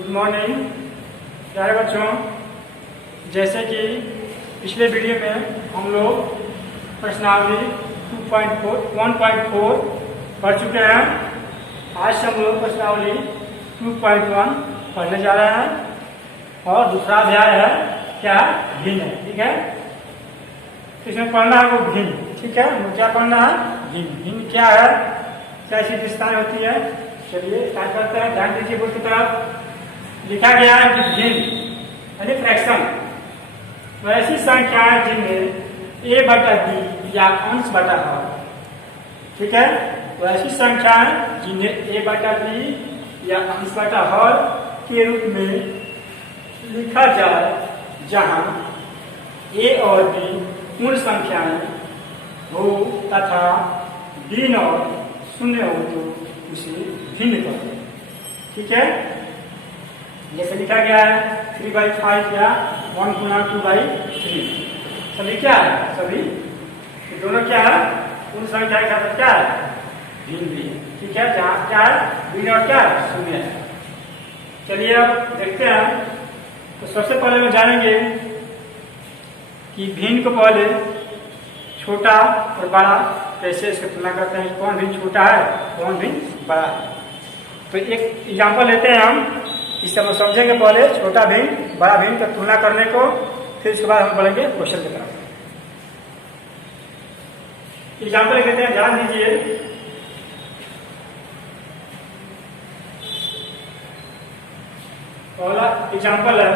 Good morning प्यारे बच्चों। जैसे कि पिछले वीडियो में हम लोग प्रश्नावली 1.4 पढ़ चुके हैं। आज से हम लोग प्रश्नावली 2.1 पढ़ने जा रहे हैं और दूसरा अध्याय है क्या, भिन्न। ठीक है, इसमें पढ़ना है वो भिन्न। ठीक है, क्या पढ़ना है? भिन्न। भिन्न क्या है, कैसी विशेषताएं होती है। चलिए स्टार्ट करते हैं। ध्यान दीजिए, बोर्ड की तरफ लिखा गया है कि भिन्न यानी फ्रैक्शन वैसी संख्याएं जिनमें a बटा b या अंश बटा हर। ठीक है, वैसी संख्याएं जिन्हें a बटा b या अंश बटा हर के रूप में लिखा जाए, जहां a और b पूर्ण संख्याएं हो तथा भिन्न और शून्य हो तो उसे भिन्न कहते हैं। ठीक है, जैसे लिखा गया है 3/5 या 1 गुना 2/3। सभी क्या है? सभी दोनों क्या है? पूर्ण संख्या का क्या है? भिन्न भी। ठीक है, जहाँ क्या है? भिन्न और क्या है? शून्य है। चलिए अब देखते हैं। तो सबसे पहले हम जानेंगे कि भिन्न को पहले छोटा और बड़ा कैसे इसकी तुलना करते हैं। कौन भिन्न छोटा है, कौन भिन्न बड़ा है। तो एक एग्जाम्पल लेते हैं हम, इससे हम समझेंगे पहले छोटा भिन्न बड़ा भिन्न का तुलना करने को, फिर इसके बाद हम बढ़ेंगे क्वेश्चन की तरफ। एग्जाम्पल लेते हैं, ध्यान दीजिए। पहला एग्जाम्पल है,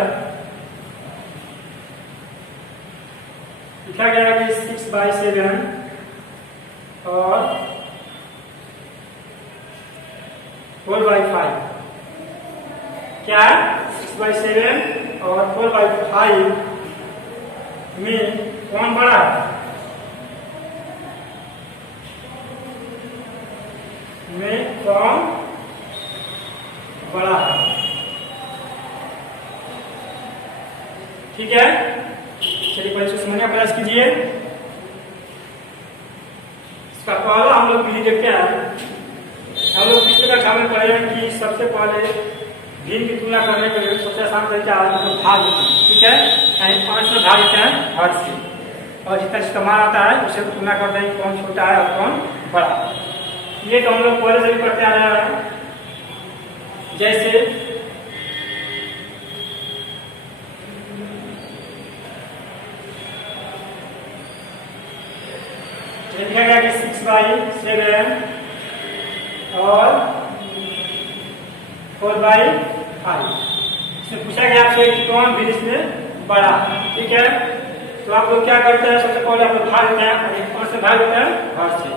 लिखा गया है कि 6/7 और 4/5। क्या है? 6/7 और 4/5 में कौन बड़ा है? में कौन बड़ा है? ठीक है, चलिए पहले समझने का प्रयास कीजिए। इसका पहला हम लोग विधि देखते हैं। हम लोग किस तरह शामिल करें कि सबसे पहले भिन्न की तुलना करने के लिए सबसे आसान तरीका है भाग। ठीक है, पांच में भाग देते हैं हर से, और जितना जिसका मान आता है उसे तुलना करते हैं कौन छोटा है और कौन बड़ा। ये तो हम लोग पहले से भी पढ़ते आ रहे हैं। जैसे लिखा गया कि 6/7 और 4/5। इसमें पूछा गया आपसे कि कौन भिन्न इसमें बड़ा। ठीक है, तो आप लोग क्या करते हैं, सबसे पहले आप लोग भाग देते हैं और एक से भाग देते हैं हर से।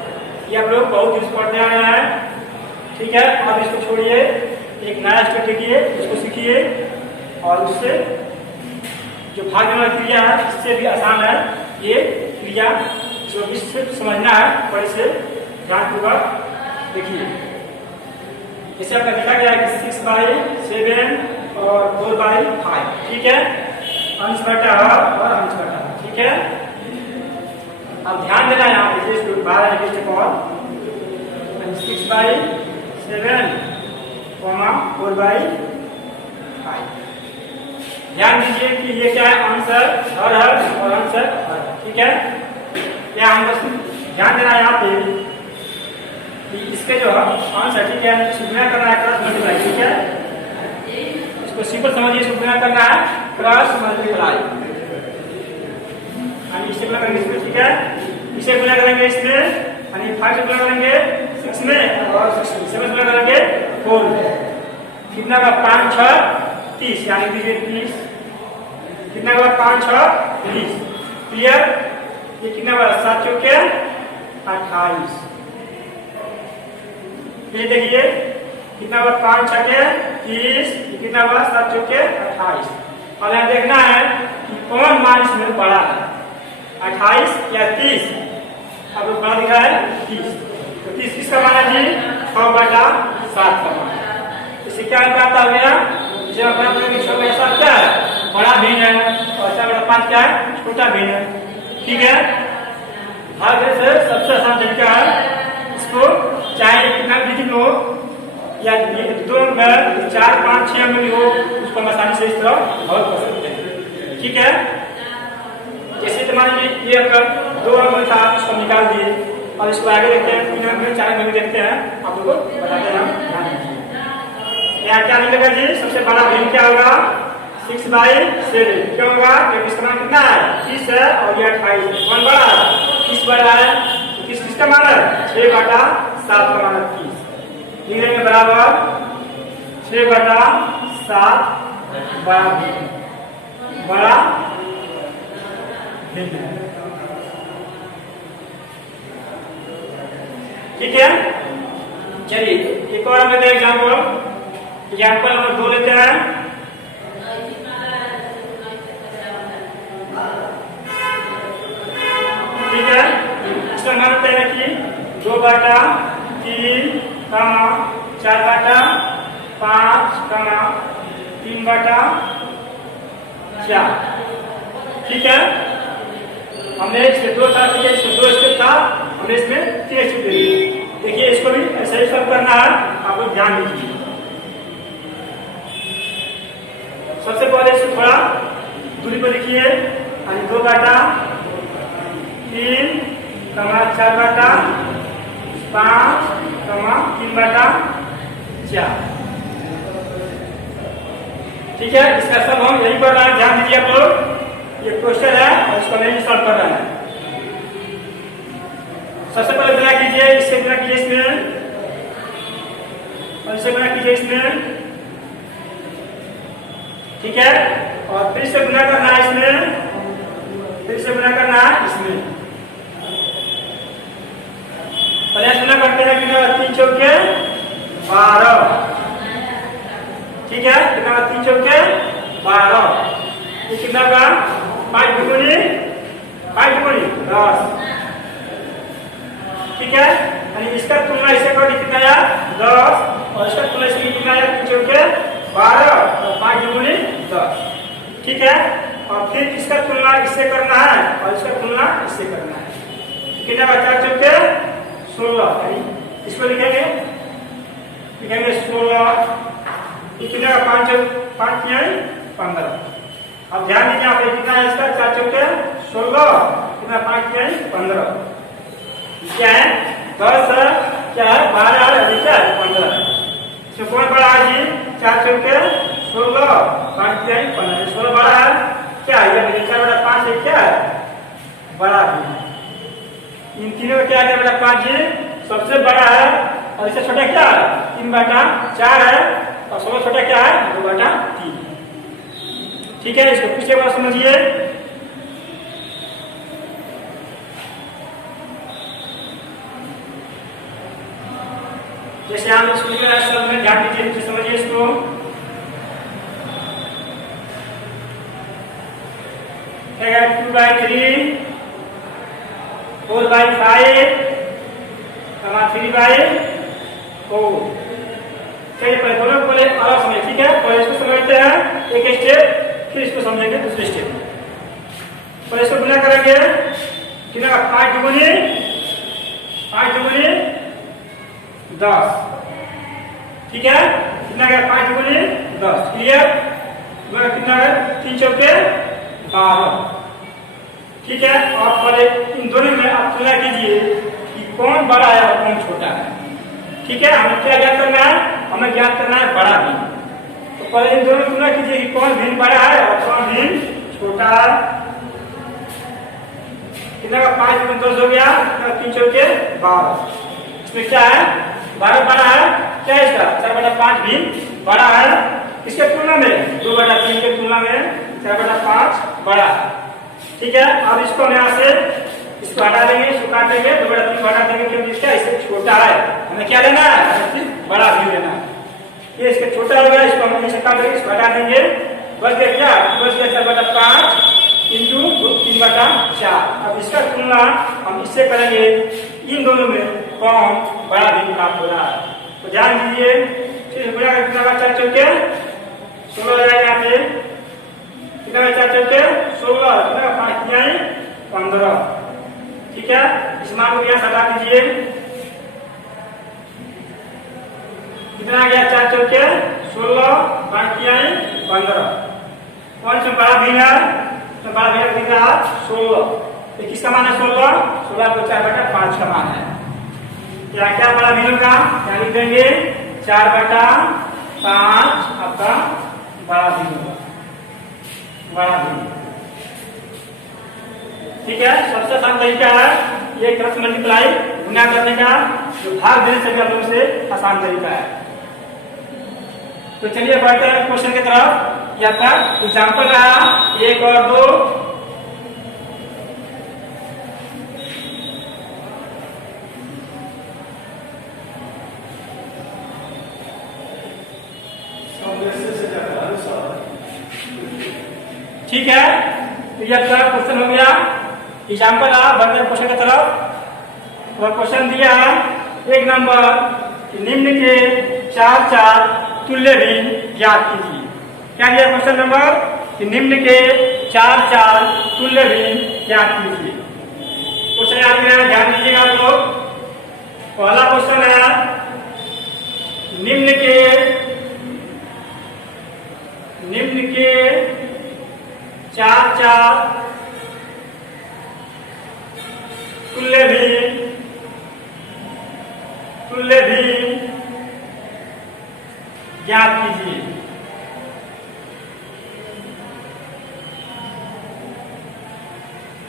ये आप लोग बहुत दिन पढ़ते आ रहे हैं। ठीक है, अब इसको छोड़िए, एक नया स्टेप देखिए, उसको सीखिए और उससे जो भागने वाली क्रिया है इससे भी आसान है ये क्रिया। जो इससे समझना है पर इसे ध्यानपूर्वक देखिए। जैसे आपका लिखा गया है कि 6/7 और 4/5। ठीक है, अंश बटा हर और अंश बटा। ठीक है, अब ध्यान देना यहाँ पे 12 स्टेप और 6/7, 4/5। ध्यान दीजिए कि ये क्या है, अंश है हर और अंश है हर। ठीक है, क्या हम बस ध्यान देना है यहाँ पे कि इसके जो अंश है, ठीक है, गुणा करना है क्रॉस मल्टीप्लाई। ठीक है, इसको सिंपल समझिए, इसको गुणा करना है क्रॉस मल्टीप्लाई। इसे गुणा करेंगे इसमें। ठीक है, इसे गुणा करेंगे इसमें, 5 से गुणा करेंगे 6 में और 7 से गुणा करेंगे 4 में। कितना का 5 6 30 यानी दीजिए 30। कितना का 5 6 30। क्लियर? ये कितना बड़ा 7 चौके 28। ये देखिए कितना बड़ा 5 छके 30, कितना बड़ा 7 चौके 28। और यहाँ देखना है कि कौन मान इसमें बड़ा है, 28 या 30। अब बड़ा दिखा है 30, तो 30 किसका मान है जी? 6/7 का मान। इससे क्या प्राप्त हो गया? इसे प्राप्त होगा कि 6/7 क्या है? बड़ा भिन्न है और 4/5 क्या है? छोटा भिन्न है। ठीक है, भाग से सबसे आसान तरीका है, इसको चाहे कितना डिजिट हो या दो में 4, 5, 6 में भी हो, उसको हम आसानी से इस तरह हल कर सकते हैं। ठीक है, जैसे मान लीजिए ये अगर 2 अंक था, इसको निकाल दिए और इसको आगे देखते हैं, 3 अंक में 4 अंक में देखते हैं, आप लोगों को बताते हैं। यहाँ क्या मिलेगा जी? सबसे बड़ा भिन्न क्या होगा? 6/7। क्यों होगा? क्योंकि इसका मान कितना है? 30 है और ये 28 है। कौन बड़ा है? 30 बड़ा है। तो किसका मान है? 6/7 का मान है 30। लिख देंगे बराबर 6/7 बड़ा भिन्न है। ठीक है, चलिए एक और हम लेते हैं एग्जाम्पल नंबर 2 लेते हैं। ठीक है, इसका मान होता है कि 2/3, 4/5, 3/4। ठीक है, हमने इसमें 2 था, इसमें 2 स्टेप था, हमने इसमें 3 स्टेप दे दिए। देखिए इसको भी ऐसे ही सब करना है, आप लोग ध्यान दीजिए। सबसे पहले इसको थोड़ा दूरी पर लिखिए, 2/3, 4/5, 3/4। ठीक है, इसका सब हम यही कर रहे हैं, ध्यान दीजिए आप लोग। ये क्वेश्चन है और इसको नहीं सॉल्व कर रहा है। सबसे पहले गुना कीजिए, इससे गुना कीजिए इसमें, और इससे गुना कीजिए इसमें। ठीक है, और फिर से गुना करना है इसमें, फिर से गुना करना है इसमें। पहले गुना करते हैं, कितना? 3 चौके 12। ठीक है, कितना? 3 चौके 12। ये कितना का? 5 दुगुनी 10। ठीक है, यानी इसका तुलना इससे कर कितना आया? 10, और इसका तुलना इसमें कितना आया? 3 चौके 12 और 5 दुगुनी 10। ठीक है, और फिर इसका तुलना इससे करना है और इसका तुलना इससे करना है। कितना का? 4 चौके 16। यानी इसको लिखेंगे 16। कितना का? 5 5 15। अब ध्यान दीजिए, यहाँ पे कितना है इसका? 4 चौके 16, कितना? 5 15। क्या है? 10 है, क्या है? 12 है, क्या है? 15। इसमें कौन बड़ा है जी? 4 चौके 16, 5 15। 16 बड़ा है, क्या है? 4/5 है, क्या है? बड़ा है। इन तीनों क्या है? 5 जी सबसे बड़ा है, और इससे छोटा क्या है? 3/4 है, और सबसे छोटा क्या है? 2/3। ठीक है, इसको पीछे बात समझिए। जैसे हम इसको में ध्यान दीजिए, समझिए इसको। 2/3, 4/5, 3/4। चलिए पहले दोनों को पहले अलग समझिए। ठीक है, पहले इसको समझते हैं एक स्टेप, फिर इसको समझेंगे दूसरे स्टेप। पहले इसको गुना करेंगे, कितना? 5 दुगुनी 10। ठीक है, कितना गया? 5 दुगुनी 10। क्लियर? कितना है? 3 चौके 12। ठीक है, और पहले इन दोनों में आप तुलना कीजिए कि कौन बड़ा है और कौन छोटा है। ठीक है, हमें क्या ज्ञात करना है? हमें ज्ञात करना है बड़ा भिन्न। तो पहले इन दोनों तुलना कीजिए कि कौन भिन्न बड़ा है और कौन भिन्न छोटा है। कितना का? 5 × 10 हो गया, 3 चौके 12। इसमें क्या है? 12 बड़ा है, क्या है इसका? 4/5 भिन्न बड़ा है। इसके तुलना में 2/3 के तुलना में 4/5 बड़ा है। ठीक है, अब इसको हम यहाँ से इसको हटा देंगे, इसको काट देंगे, 2/3 हटा देंगे, क्योंकि इसका इससे छोटा है। हमें क्या लेना है? बड़ा भिन्न लेना है। ये इसका छोटा हो गया, इसको हम इसे काट देंगे, इसको हटा देंगे। बच गया क्या? बच गया 4/5 × 3/4। अब इसका तुलना हम इससे करेंगे, इन दोनों में कौन बड़ा भिन्न प्राप्त हो रहा है। तो ध्यान दीजिए, 4 चौके 16 लगाए यहाँ पे, कितना? 4 चौके 16, कितना? 5 15। ठीक है, इस मान को यहाँ हटा दीजिए। कितना आ गया 4 चौके 16 5 तिहाई 15। कौन सा बड़ा भिन्न है? तो बड़ा भिन्न दिख रहा 16। तो किसका मान है 16? 16 को 4/5 का मान है। क्या क्या बड़ा भिन्न का क्या लिख देंगे? 4/5 आपका बड़ा भिन्न, बड़ा भिन्न। ठीक है, सबसे आसान तरीका है ये क्रॉस मल्टीप्लाई गुना करने का, जो भाग देने से भी हम लोग से आसान तरीका है। तो चलिए बढ़ते हैं क्वेश्चन की तरफ। यहाँ पर एग्जाम्पल रहा 1 और 2। ठीक है, तो ये आपका क्वेश्चन हो गया। एग्जाम्पल आ बढ़ते हैं क्वेश्चन की तरफ। और क्वेश्चन दिया है 1 नंबर निम्न के 4 तुल्य भिन्न ज्ञात कीजिए। क्या दिया क्वेश्चन नंबर कि निम्न के 4 तुल्य भिन्न ज्ञात कीजिए। क्वेश्चन याद में ध्यान दीजिएगा आप लोग। पहला क्वेश्चन है निम्न के 4 तुल्य भिन्न ज्ञात कीजिए।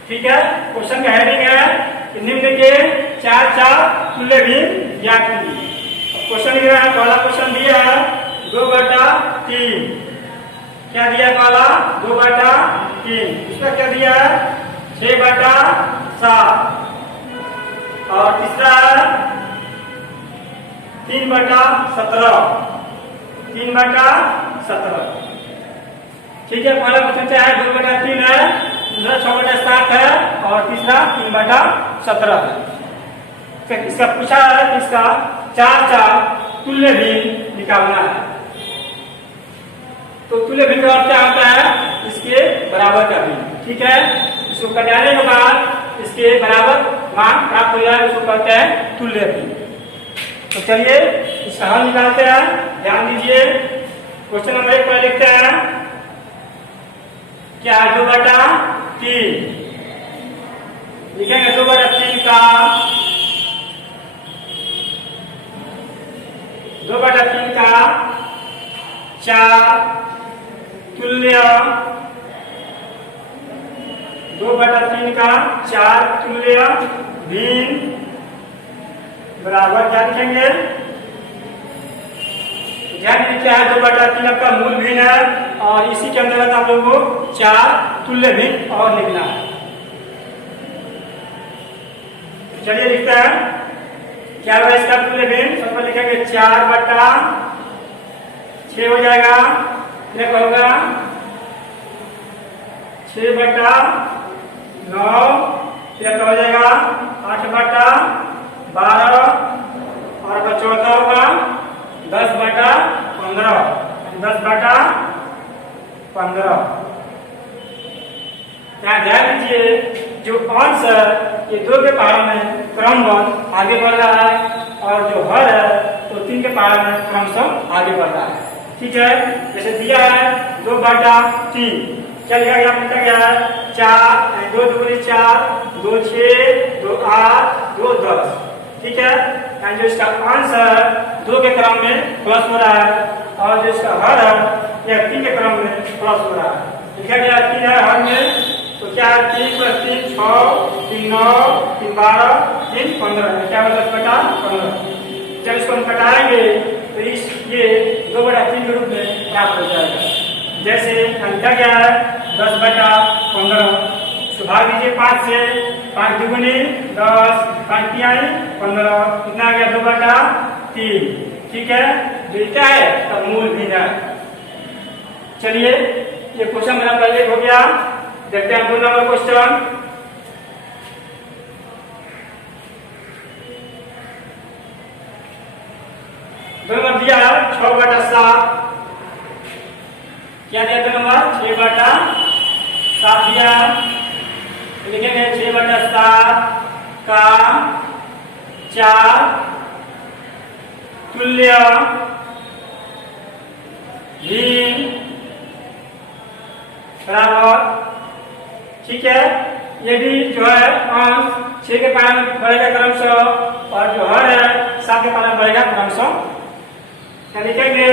ठीक है, क्वेश्चन का हेडिंग है कि निम्न के 4 तुल्य भिन्न ज्ञात कीजिए। क्वेश्चन लिख रहा है, पहला क्वेश्चन दिया है 2/3। क्या दिया? पहला 2/3। इसका क्या दिया है? 6/7। और तीसरा है 3/17। 3/17। ठीक है, पहला क्वेश्चन क्या है? 2/3 है, दूसरा 6/7 है और तीसरा 3/17 है। इसका पूछा है कि इसका 4 तुल्य भिन्न निकालना है। तो तुल्य भिन्न का अर्थ क्या होता है? इसके बराबर का भिन्न। ठीक है, इसको घटाने के बाद इसके बराबर मान प्राप्त हो जाए, उसको कहते हैं तुल्य भिन्न। तो चलिए इसका हल निकालते हैं। ध्यान दीजिए, क्वेश्चन नंबर 1 पर लिखते हैं क्या 2/3 लिखेंगे। 2/3 का 4 तुल्य 2/3 का 4 तुल्य भिन्न बराबर क्या लिखेंगे? ध्यान दीजिए क्या है? 2/3 आपका मूल भिन्न है और इसी के अंतर्गत आप लोगों को 4 तुल्य भिन्न और लिखना है। चलिए लिखते हैं क्या होगा इसका तुल्य भिन्न। सबसे लिखेंगे 4/6 हो जाएगा। क्या होगा? 6/9 क्या हो जाएगा? 8/12 और चौथा होगा 10/15। 10/15। यहाँ ध्यान दीजिए, जो अंश है ये 2 के पहाड़ में क्रमबद्ध आगे बढ़ रहा है और जो हर है तो 3 के पहाड़ में क्रमशः आगे बढ़ रहा है। ठीक है, जैसे दिया है 2/3। क्या लिखा गया? पूछा गया है 4 2 दूनी 4 2 6 2 8 2 10। ठीक है, जो इसका अंश है 2 के क्रम में प्लस हो रहा है और जो इसका हर है यह 3 के क्रम में प्लस हो रहा है। लिखा गया 3 है हर में, तो क्या है 3 + 3 6 3 9 3 12 3 15। क्या होगा? 10/15। जब इसको हम घटाएंगे तो ये 2/3 के रूप में प्राप्त हो जाएगा। जैसे अंतर क्या है? 10/15। भाग दीजिए 5 से। 5 दुगुनी 10 5 तिहाई 15। कितना आ गया? 2/3। ठीक है, जो क्या है तब मूल भिन्न है। चलिए ये क्वेश्चन मेरा पहले हो गया। देखते हैं 2 नंबर क्वेश्चन। दिया है 6/7। क्या दिया 2 नंबर? 6/7 दिया। लिखेंगे 6/7 का 4 तुल्य भिन्न बराबर, ठीक है। ये भी जो है अंश 6 के पावर में बढ़ेगा क्रमशः और जो हर है 7 के पावर में बढ़ेगा क्रमशः। क्या लिखेंगे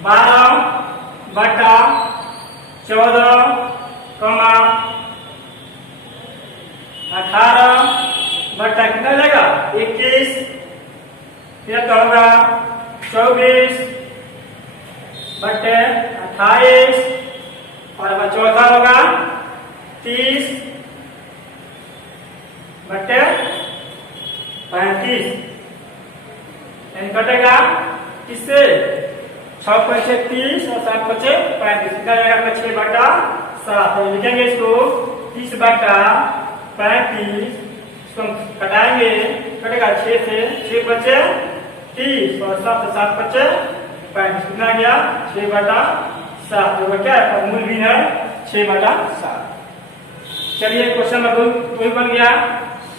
12/14, 18 कितना जाएगा 21, फिर क्या होगा 24/28 और अब चौथा होगा 30/35 कटेगा किससे 6 × 30 और 7 × 35 कितना जाएगा 6/7। लिखेंगे इसको 30/35 इसको कटाएंगे कटेगा 6 से 6 बचे 30 और 7 से 7 बचे 35 कितना गया 6/7 जो क्या है मूल भी है 6/7। चलिए क्वेश्चन नंबर 2 बन गया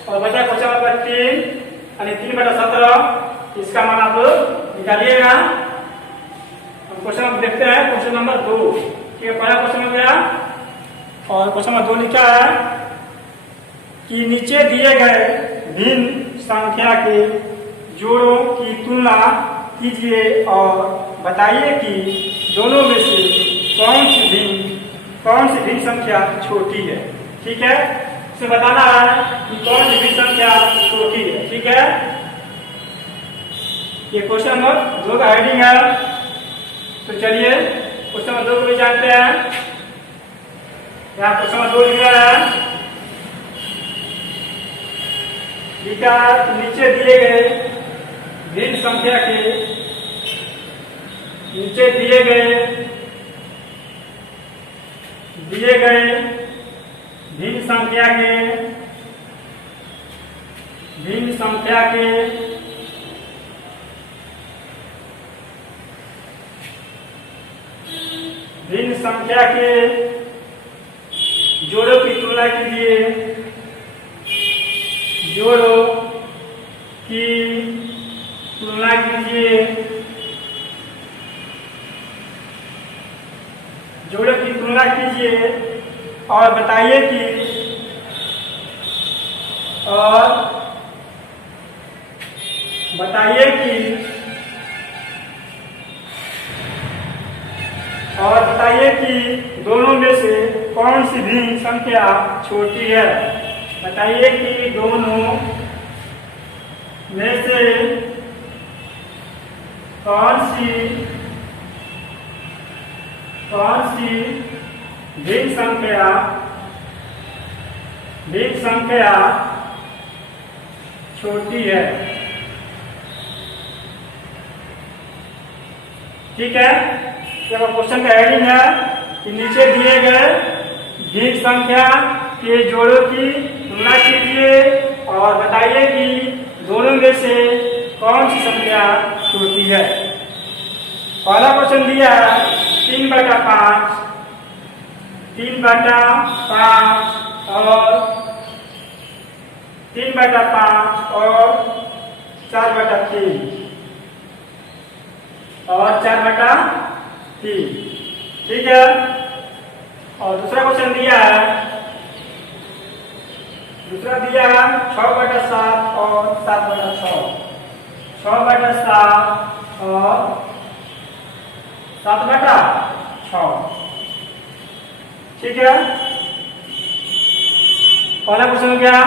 और बचा क्वेश्चन नंबर 3 यानी 3/17 इसका मान आप निकालिएगा। क्वेश्चन नंबर देखते हैं क्वेश्चन नंबर 2, ठीक है। पहला क्वेश्चन हो गया और क्वेश्चन नंबर 2 लिखा है कि नीचे दिए गए भिन्न संख्या के जोड़ों की तुलना कीजिए और बताइए कि दोनों में से कौन सी भिन्न संख्या छोटी है, ठीक है। इसे बताना है कि कौन सी भिन्न संख्या छोटी है, ठीक है। ये क्वेश्चन नंबर 2 का हेडिंग है। तो चलिए क्वेश्चन नंबर 2 को भी जानते हैं। यहाँ क्वेश्चन नंबर 2 लिखा है नीचे दिए गए भिन्न संख्या के नीचे दिए गए भिन्न संख्या के जोड़ों की तुलना कीजिए जोड़ों की तुलना कीजिए और बताइए कि दोनों में से कौन सी भिन्न संख्या छोटी है। बताइए कि दोनों में से कौन सी भिन्न संख्या छोटी है, ठीक है। तो क्वेश्चन का हेडिंग है कि नीचे दिए गए भिन्न संख्या के जोड़ों की तुलना कीजिए और बताइए कि दोनों में से कौन सी संख्या छोटी है। पहला क्वेश्चन दिया है 3/5 और 3/5 और 4/3 और 4/3, ठीक है। और दूसरा क्वेश्चन दिया है 6/7 और 7/6 6/7 और 7/6, ठीक है। पहला क्वेश्चन हो गया,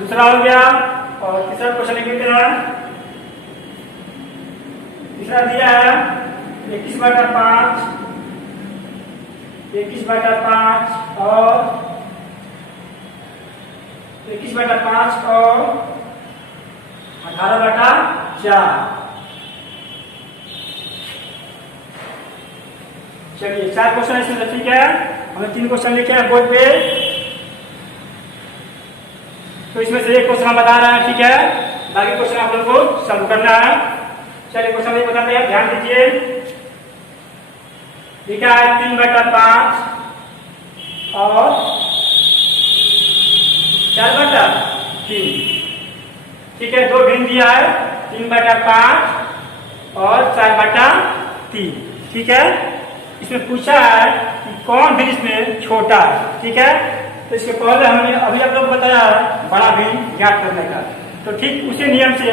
दूसरा हो गया और तीसरा क्वेश्चन लिख लेते हैं। तीसरा दिया है 21/5 और 18/4। चलिए 4 क्वेश्चन इसमें, ठीक है। हमें 3 क्वेश्चन लिखे हैं बोर्ड पे, तो इसमें से एक क्वेश्चन हम बता रहे हैं, ठीक है। बाकी क्वेश्चन आप लोगों को सॉल्व करना है। चलिए क्वेश्चन ये बताते हैं, ध्यान दीजिए। लिखा है 3/5 और 4/3, ठीक है। 2 भिन्न दिया है 3/5 और 4/3, ठीक है। इसमें पूछा है कि कौन भिन्न इसमें छोटा है, ठीक है। तो इसके पहले हमने अभी आप लोग बताया बड़ा भिन्न ज्ञात करने का, तो ठीक उसी नियम से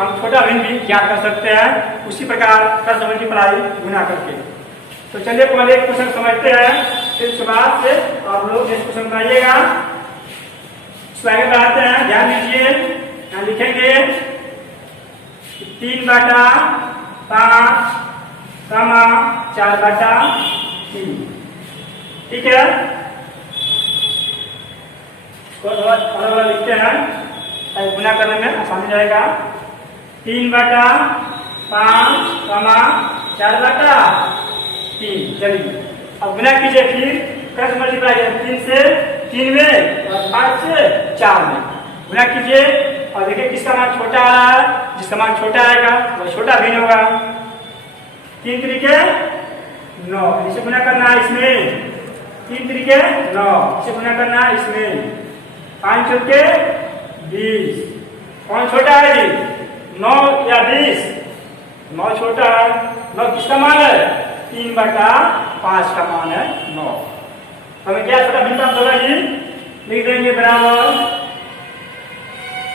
हम छोटा भिन्न भी ज्ञात कर सकते हैं, उसी प्रकार क्रॉस मल्टीप्लाई गुना करके। तो चलिए पहले एक क्वेश्चन समझते हैं, फिर उसके बाद से आप लोग इस क्वेश्चन बनाइएगा। आगे बढ़ाते हैं, ध्यान दीजिए। यहाँ लिखेंगे 3/5 कमा 4/3, ठीक है। अलग अलग लिखते हैं, गुना करने में आसानी रहेगा। 3/5 कमा 4/3, चलिए अब गुना कीजिए। फिर क्रॉस मल्टीप्लाई 3 से 3 में और 5 से 4 में गुना कीजिए और देखिए किसका मान छोटा आ रहा है। जिसका मान छोटा आएगा वो छोटा भिन्न होगा। 3 तरीके 9, इसे गुना करना है इसमें। 3 तरीके 9, इसे गुना करना है इसमें। 5 चौके 20, कौन छोटा है जी, 9 या 20? 9 छोटा है। 9 किसका मान है? 3/5 का मान है 9। तो हमें क्या छोटा भिन्न प्राप्त होगा जी, लिख देंगे बराबर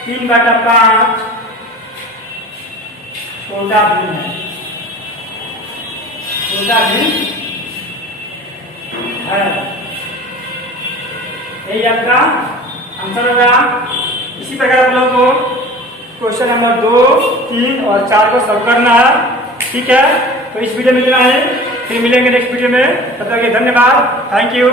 3/5 छोटा भिन्न है, छोटा भिन्न है। यही आपका आंसर होगा। इसी प्रकार आप लोगों को क्वेश्चन नंबर 2, 3 और 4 को सॉल्व करना है, ठीक है। तो इस वीडियो में इतना है, फिर मिलेंगे नेक्स्ट वीडियो में। तब तक के धन्यवाद, थैंक यू।